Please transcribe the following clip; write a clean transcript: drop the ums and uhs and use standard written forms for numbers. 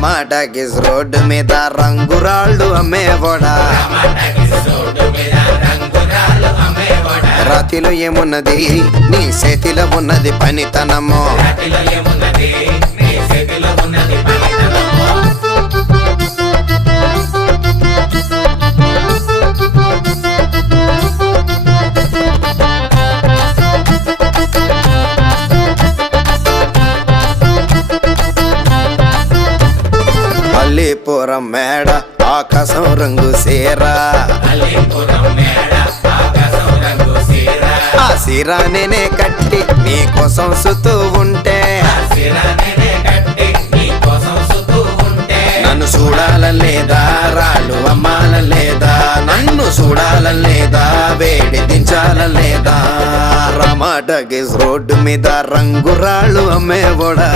టమాటాకిస్ road మీద రంగురాళ్ళు అమ్మేవాడా రాతిలో ఏమున్నది నీ చేతిలో ఉన్నది పనితనము అల్లీపురం మేడ ఆకాశం రంగు సీరా ఆ సీరా నేనే కట్టి నీకోసం సుతూ ఉంటే నన్ను చూడాలలేదా రాళ్ళు అమ్మాలలేదా నన్ను చూడాలలేదా వేడి దించాలలేదా టమాటాకిస్ రోడ్డు మీద రంగురాళ్ళు అమ్మేవాడా